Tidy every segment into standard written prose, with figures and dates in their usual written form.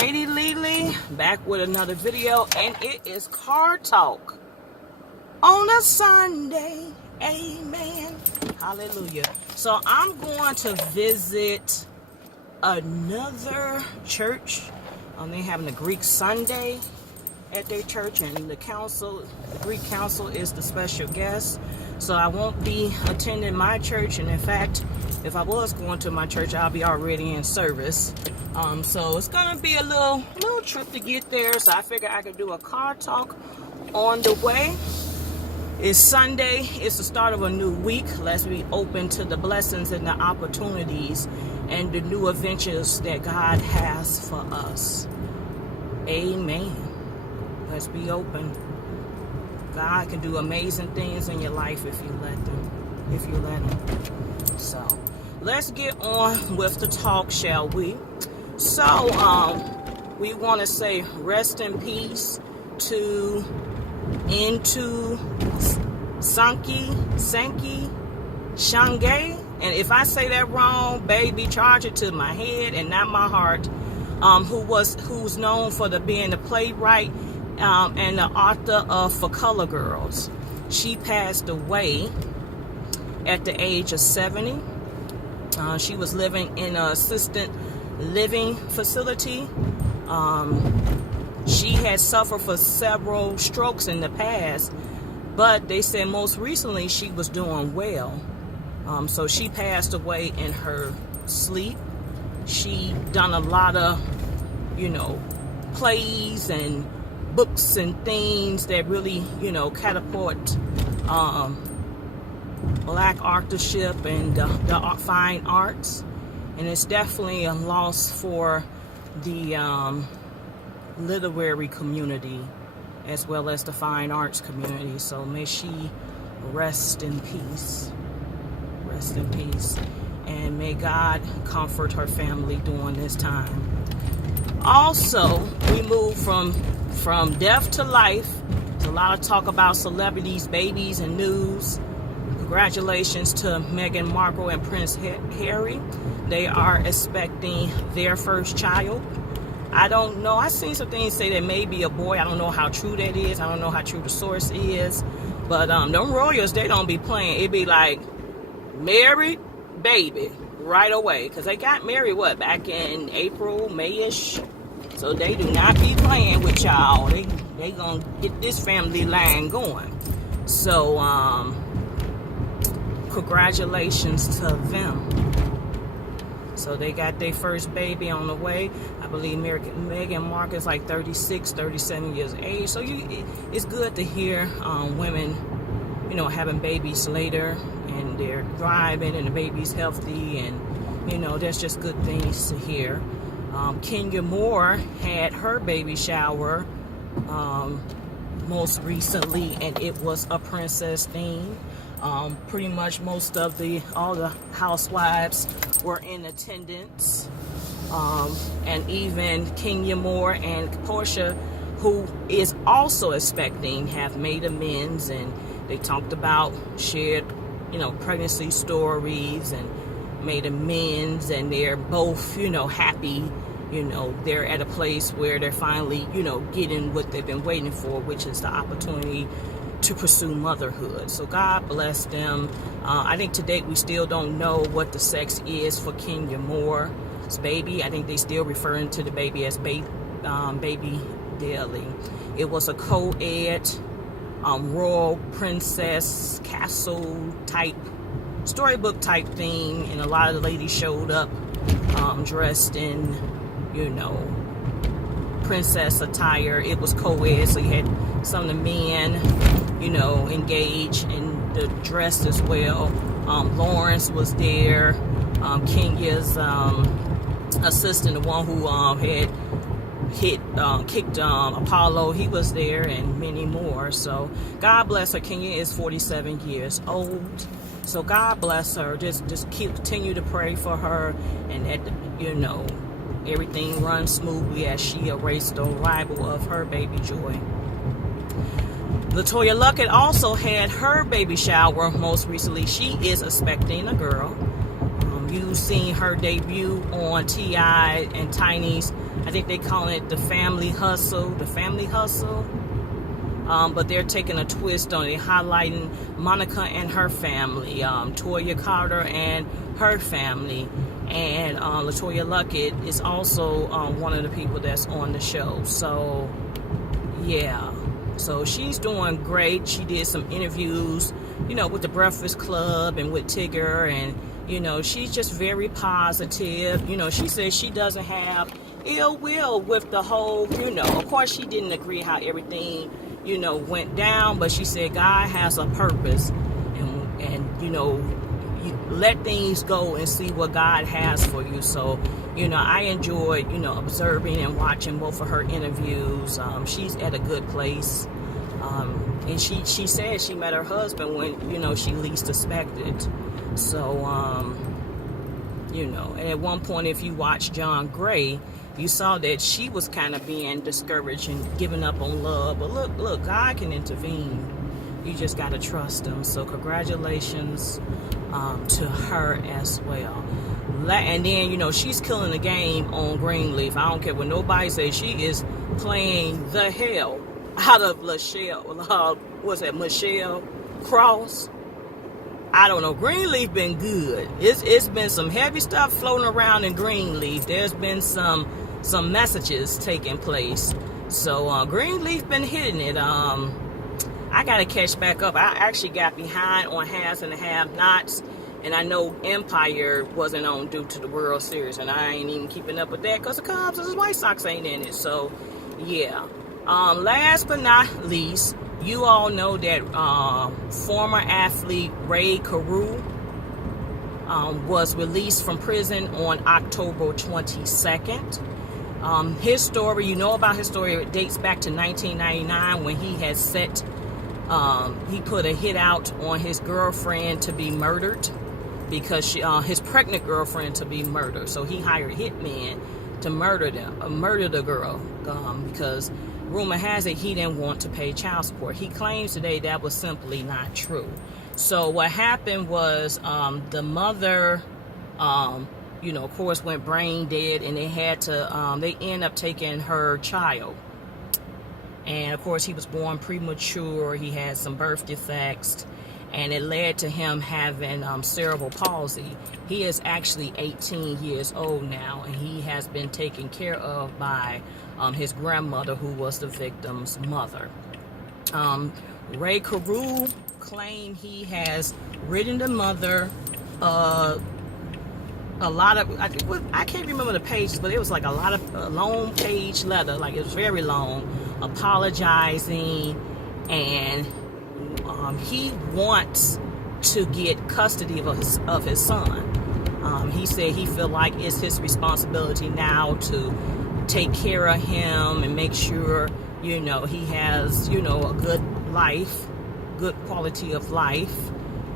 Lady LeLe back with another video, and it is car talk on a Sunday. Amen. Hallelujah. So I'm going to visit another church. They're having a Greek Sunday at their church, and the Greek council is the special guest. So I won't be attending my church, and in fact, if I was going to my church, I'll be already in service. So it's gonna be a little trip to get there. So I figured I could do a car talk on the way. It's Sunday. It's the start of a new week. Let's be open to the blessings and the opportunities and the new adventures that God has for us. Amen. Let's be open. God can do amazing things in your life if you let him. So let's get on with the talk, shall we? So we want to say rest in peace to Sanki Shange. And if I say that wrong, baby, charge it to my head and not my heart. Who's known for being the playwright and the author of For Color Girls. She passed away at the age of 70. She was living in an assisted living facility. She had suffered for several strokes in the past, but they said most recently she was doing well. So she passed away in her sleep. She done a lot of, plays and books and things that really, catapult black authorship and the fine arts. And it's definitely a loss for the literary community as well as the fine arts community. So may she rest in peace. Rest in peace. And may God comfort her family during this time. Also, we move from death to life. There's a lot of talk about celebrities, babies, and news. Congratulations to Meghan Markle and Prince Harry. They are expecting their first child. I don't know. I've seen some things say that may be a boy. I don't know how true that is. I don't know how true the source is. But them royals, they don't be playing. It be like married, baby, right away. Because they got married, back in April, May-ish. So they do not be playing with y'all. They gonna get this family line going. So, congratulations to them. So they got their first baby on the way. I believe Meghan Markle is like 36, 37 years of age. So it's good to hear women, having babies later and they're thriving and the baby's healthy, and that's just good things to hear. Kenya Moore had her baby shower most recently, and it was a princess theme. Pretty much all the housewives were in attendance, and even Kenya Moore and Portia, who is also expecting, have made amends, and they talked about shared pregnancy stories and made amends, and they're both happy. They're at a place where they're finally getting what they've been waiting for, which is the opportunity to pursue motherhood. So God bless them. I think to date we still don't know what the sex is for Kenya Moore's baby. I think they still referring to the baby as baby Daly. It was a co-ed royal princess castle type storybook type thing, and a lot of the ladies showed up dressed in princess attire. It was co-ed, so you had some of the men engaged in the dress as well. Lawrence was there. Kenya's assistant, the one who had kicked Apollo, he was there, and many more. So God bless her. Kenya is 47 years old. So God bless her. Just continue to pray for her, and that everything runs smoothly as she awaits the arrival of her baby Joy. LaToya Luckett also had her baby shower most recently. She is expecting a girl. You you seen her debut on T.I. and Tiny's, I think they call it the Family Hustle, but they're taking a twist on it, highlighting Monica and her family, Toya Carter and her family, and LaToya Luckett is also one of the people that's on the show. So yeah, so she's doing great. She did some interviews, with the Breakfast Club and with Tigger, and she's just very positive. She says she doesn't have ill will with the whole, of course she didn't agree how everything went down, but she said God has a purpose, and you let things go and see what God has for you. So I enjoyed observing and watching both of her interviews. She's at a good place, and she said she met her husband when she least expected. So and at one point, if you watch John Gray, you saw that she was kind of being discouraged and giving up on love. But look, God can intervene. You just got to trust him. So congratulations to her as well. And then, she's killing the game on Greenleaf. I don't care what nobody says. She is playing the hell out of Michelle Cross. I don't know. Greenleaf been good. It's been some heavy stuff floating around in Greenleaf. There's been some messages taking place. So Greenleaf been hitting it. I gotta catch back up. I actually got behind on Has and Have Nots, and I know Empire wasn't on due to the World Series, and I ain't even keeping up with that because the Cubs and the White Sox ain't in it. So yeah. Last but not least, you all know that former athlete Ray Carew was released from prison on October 22nd. His story, about his story, it dates back to 1999 when he had he put a hit out on his girlfriend to be murdered because his pregnant girlfriend to be murdered. So he hired hitmen to murder the girl because rumor has it he didn't want to pay child support. He claims today that was simply not true. So what happened was the mother, of course, went brain dead, and they had to, they ended up taking her child. And of course, he was born premature. He had some birth defects, and it led to him having cerebral palsy. He is actually 18 years old now, and he has been taken care of by his grandmother, who was the victim's mother. Ray Carew claimed he has written the mother a lot of, I can't remember the pages, but it was like a long page letter, like it was very long, apologizing, and he wants to get custody of his son. He said he feel like it's his responsibility now to take care of him and make sure, he has, a good life, good quality of life,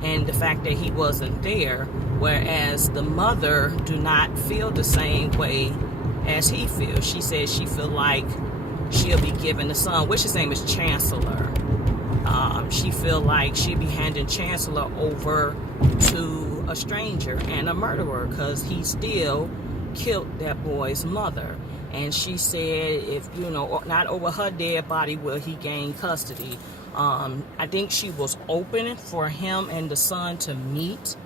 and the fact that he wasn't there, whereas the mother do not feel the same way as he feels. She says she feel like she'll be giving the son, which his name is Chancellor. She feel like she'll be handing Chancellor over to a stranger and a murderer because he still killed that boy's mother. And she said if, not over her dead body will he gain custody. I think she was open for him and the son to meet,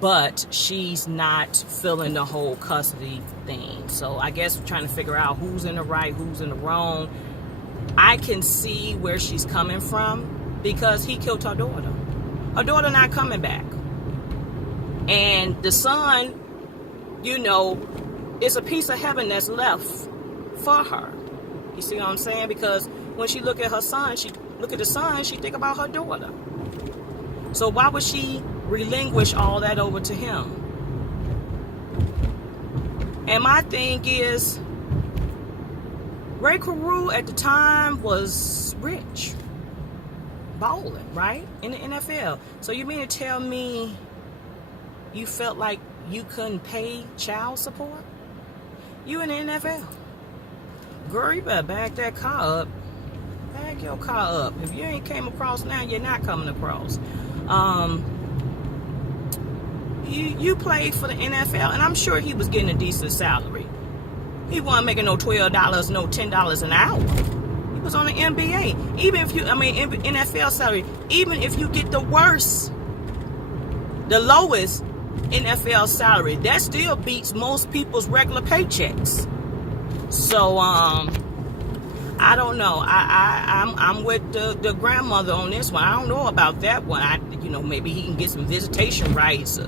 but she's not feeling the whole custody thing. So I guess we're trying to figure out who's in the right, who's in the wrong. I can see where she's coming from because he killed her daughter. Her daughter not coming back. And the son, it's a piece of heaven that's left for her. You see what I'm saying? Because when she look at her son, she think about her daughter. So why would she relinquish all that over to him? And my thing is, Ray Carew at the time was rich, balling, right, in the NFL. So you mean to tell me you felt like you couldn't pay child support? You in the NFL. Girl, you better back that car up. Back your car up. If you ain't came across now, you're not coming across. you played for the NFL, and I'm sure he was getting a decent salary. He wasn't making no $12, no $10 an hour. He was on the NBA. Even if NFL salary, even if you get the worst, the lowest NFL salary, that still beats most people's regular paychecks. So I don't know. I'm with the grandmother on this one. I don't know about that one. Maybe he can get some visitation rights,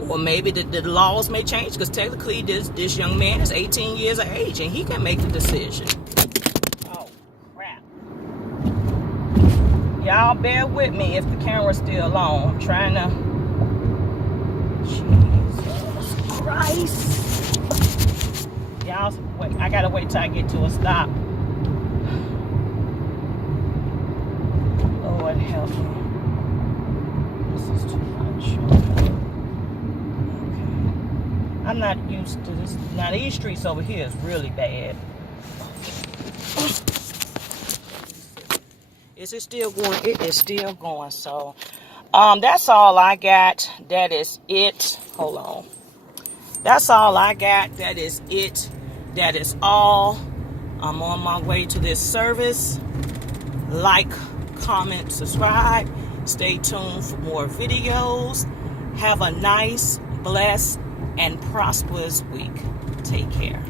or maybe the laws may change, because technically this young man is 18 years of age and he can make the decision. Oh crap! Y'all bear with me if the camera's still on. I'm trying to. Jesus Christ! Y'all wait. I gotta wait till I get to a stop. Lord help me. This is too much. Okay. I'm not used to this. Now these streets over here is really bad. Is it still going? It is still going. So, that's all I got. That is it. Hold on. That's all I got. That is it. That is all. I'm on my way to this service. Like, comment, subscribe. Stay tuned for more videos. Have a nice, blessed, and prosperous week. Take care.